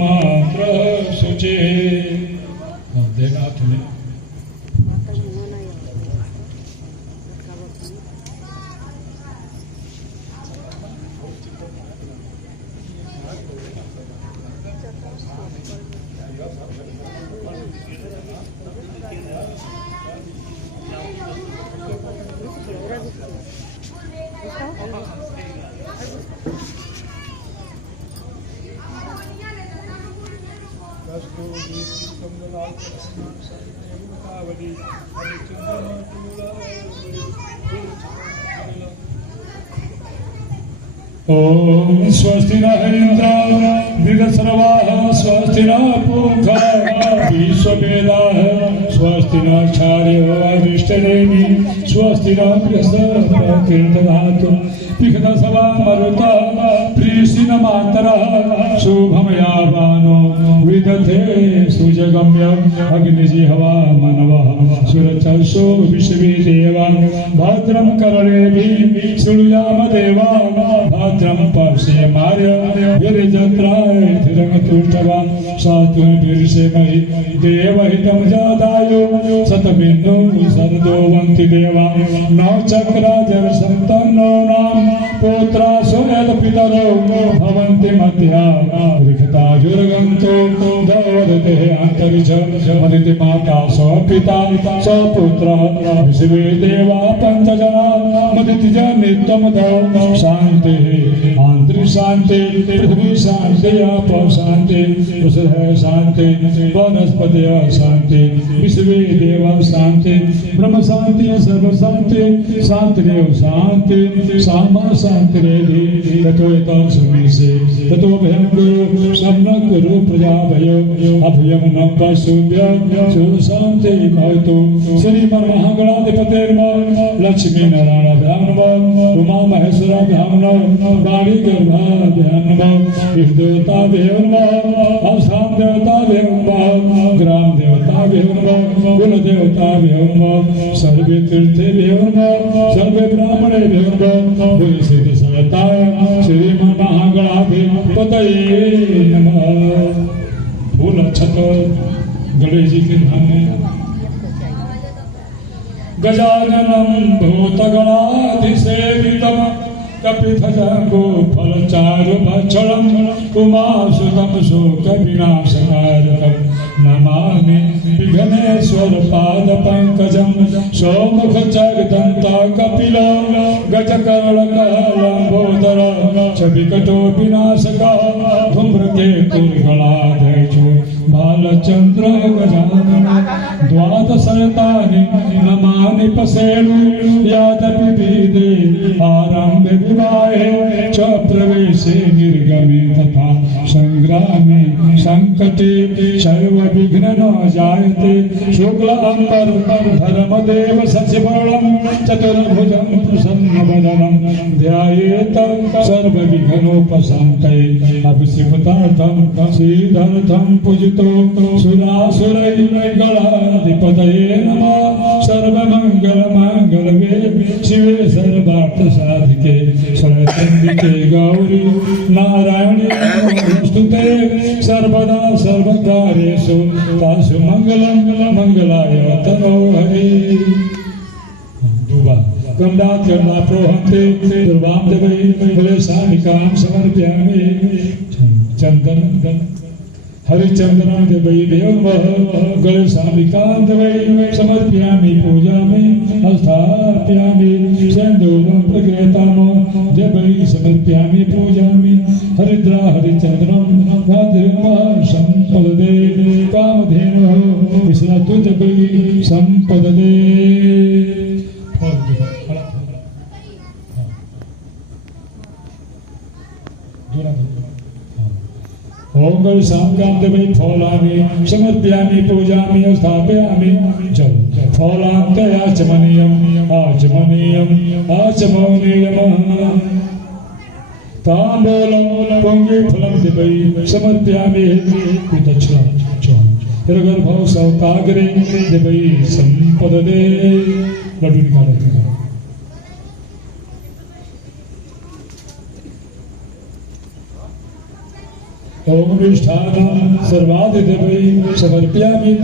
मात्र सुचे देनाथ ने ओम स्वस्ति न इंद्र मृगसर्वाः स्वस्ति न पूषा विश्ववेदाः स्वस्ति न क्षार्यो अरिष्टनेमि स्वस्ति न बृहस्पतिर्दधातु पिखदसवा मरुता प्रीषिन मातरः शुभम यावानो विदधे सुजगम्य अग्निजिह्वा मनवः सुरचर्षो विश्वे देवा भद्रं कर्णेभिः शृणुयाम देवा भद्रं पश्येमार्य गिरिजत्राय तिरंगतुष्टवान् सात्वं वीर्षेमहि देवहितं जादायो शतमिन्दो शरदोवन्ति देवा नवचक्राजरसन्तन्नो नाम पुत्रा सुयदपितरो भवन्ति मध्या रिक्ताजुर्गन्तो दवदते अन्तरिक्ष मदिति माता स्वपिता स्वपुत्र विश्वे देवा पञ्चजना मदिति च नित्यं दौ शान्ति आन्तरिक शान्ति पृथ्वी शान्ति आप शान्ति पृथ्वी शान्ति वनस्पतय शान्ति विश्वे देवा शान्ति ब्रह्म शान्ति सर्व शान्ति शान्तिरेव शान्ति सामा शान्तिरेधि ततो एतं सुमिसे ततो भयं गुरु शब्द गुरु प्रजा भयो अभयं न पशुभ्य शान्ति भवतु श्रीमन् महागणाधिपते नमः लक्ष्मी नारायणाभ्यां नमः उमा महेश्वराभ्यां नमः वाणी गर्भाभ्यां नमः इष्टदेवताभ्यो नमः अष्टां देवताभ्यो नमः ग्राम देवताभ्यो नमः कुल देवताभ्यो नमः सर्वे तीर्थेभ्यो नमः सर्वे ब्राह्मणेभ्यो नमः बोले सिद्धि सदाय श्रीमन् महागणाधिपतये नमः। फूल अक्षत गणेश जी के ध्यान में गजाननं भूतगणाधिसेवितं कपिध्वजं फलचारुभक्षणं उमासुतं शोकविनाशकारकं नमामि विघ्नेश्वरपादपङ्कजं सौमुखजगदन्तं कपिलं गजकर्णकलम्बोदर च विकटो विनाशकः धूम्रकेतुर्गणाध्यक्षो बालचन्द्र गजानन द्वादशतानि नमानि पसेनु यादपि वेदे आरम्भे विवाहे च प्रवेशे निर्गमे तथा संग्रामे संकटे सर्व विघ्न न जायते शुक्लांबर धर्मदेव सचिवर्णं चतुर्भुजं प्रसन्नवदनं ध्यायेत सर्व विघ्नोपशान्तये अभिषिक्तार्थं श्रीधरथं पूजितो सुरासुरैर्गणाधिपतये नमः सर्वमङ्गलमाङ्गल्ये शिवे सर्वार्थसाधिके शरण्ये गौरी नारायणी नमोस्तुते सर्वदा सर्वकार्येषु तासु मङ्गलं मङ्गलाय तनो हरि दुबा गन्धात्यर्ना प्रोहन्ते दुर्वां देवै क्लेशानिकां समर्पयामि चन्दन हरिचंदनं देवैभ्यो गणेशाम्बिकां देवै समर्पयामि पूजामि स्थापयामि सिन्दूरं प्रक्रियतामो देवै समर्पयामि पूजामि हरिद्रा हरिचंदनं भाद्रमां संपददे कामधेनुः विश्रातु देवै संपददे ओम गौ शांकां देवै फलानि समर्पयामि पूजामि स्थापयामि जल फलान्ते आचमनीयम् आचमनीयम् ताम्बूलं पुङ्गिफलं देवै समर्पयामि दक्षिणं हिरगर्भौ सौताग्रे देवै सम्पददे लड्डू निकालो ओम निष्ठानं सर्वादि देवै समर्पयामि।